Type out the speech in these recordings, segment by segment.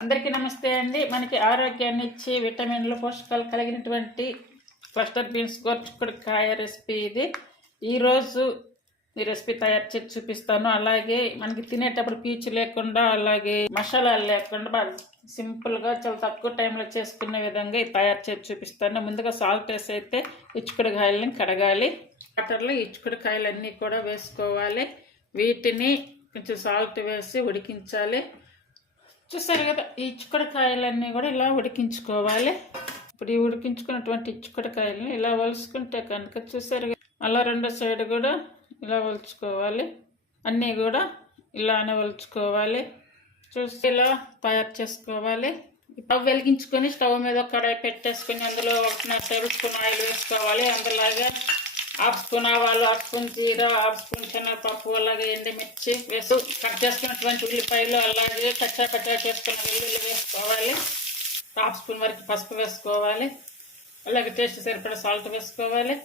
అందరికీ నమస్తే అండి. మనకి ఆరోగ్యాన్ని ఇచ్చే విటమిన్లు పోషకాలు కలిగినటువంటి క్లస్టర్ బీన్స్ గోరుచిక్కుడుకాయ రెసిపీ ఇది. ఈరోజు ఈ రెసిపీ తయారు చేసి చూపిస్తాను. అలాగే మనకి తినేటప్పుడు పీచు లేకుండా అలాగే మసాలాలు లేకుండా బాగా సింపుల్గా చాలా తక్కువ టైంలో చేసుకునే విధంగా తయారు చేసి చూపిస్తాను. ముందుగా సాల్ట్ వేసి అయితే ఇచ్చుకుడుకాయలని కడగాలి. వాటర్లో ఇచ్చుకుడుకాయలన్నీ కూడా వేసుకోవాలి. వీటిని కొంచెం సాల్ట్ వేసి ఉడికించాలి. చూసారు కదా, ఈ ఇచ్చుకుడుకాయలన్నీ కూడా ఇలా ఉడికించుకోవాలి. ఇప్పుడు ఈ ఉడికించుకున్నటువంటి ఇచ్చుకుడుకాయలని ఇలా వలుసుకుంటే కనుక చూసారు కదా, అలా రెండో సైడ్ కూడా ఇలా వలుచుకోవాలి. అన్నీ కూడా ఇలానే వలుచుకోవాలి. చూసి ఇలా తయారు చేసుకోవాలి. స్టవ్ వెలిగించుకొని స్టవ్ మీద కడాయి పెట్టేసుకొని అందులో 1.5 టేబుల్ స్పూన్ ఆయిల్ వేసుకోవాలి. అందులాగా 1/2 స్పూన్ ఆవాలు, 1/2 స్పూన్ జీరా, 1/2 స్పూన్ శనగపప్పు, అలాగే ఎండుమిర్చి వేసి కట్ చేసుకున్నటువంటి ఉల్లిపాయలు, అలాగే కచ్చా చేసుకున్న వెల్లుల్లి వేసుకోవాలి. 1/2 స్పూన్ వరకు పసుపు వేసుకోవాలి. అలాగే టేస్ట్ సరిపడా సాల్ట్ వేసుకోవాలి.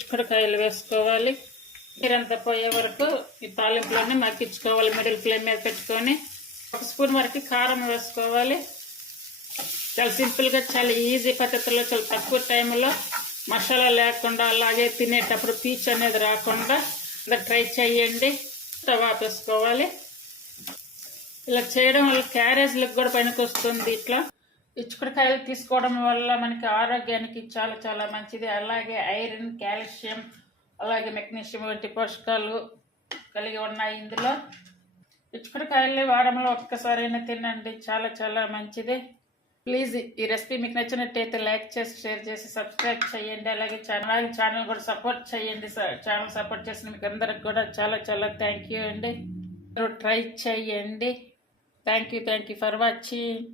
చిక్కుడుకాయలు వేసుకోవాలి. నీరంతా పోయే వరకు ఈ తాలింపులన్నీ మగ్గించుకోవాలి. మిడిల్ ఫ్లేమ్ మీద పెట్టుకొని 1 స్పూన్ వరకు కారం వేసుకోవాలి. చాలా సింపుల్గా, చాలా ఈజీ పద్ధతిలో, చాలా తక్కువ టైంలో మసాలా లేకుండా అలాగే తినేటప్పుడు పీచు అనేది రాకుండా ట్రై చేయండి. స్టవ్ ఆపేసుకోవాలి. ఇలా చేయడం వల్ల క్యారేజ్లకు కూడా పనికి వస్తుంది. ఇట్లా ఇచ్చుకుడుకాయలు తీసుకోవడం వల్ల మనకి ఆరోగ్యానికి చాలా చాలా మంచిది. అలాగే ఐరన్, కాల్షియం, అలాగే మెగ్నీషియం వంటి పోషకాలు కలిగి ఉన్నాయి ఇందులో. ఇచ్చుకుడుకాయలు వారంలో ఒక్కసారైనా తినండి, చాలా చాలా మంచిది. ప్లీజ్ ఈ రెసిపీ మీకు నచ్చినట్టయితే లైక్ చేసి, షేర్ చేసి, సబ్స్క్రైబ్ చేయండి. అలాగే ఛానల్ కూడా సపోర్ట్ చేయండి. ఛానల్ సపోర్ట్ చేసిన మీకు అందరికి కూడా చాలా చాలా థ్యాంక్ యూ అండి. ట్రై చేయండి. Thank you for watching.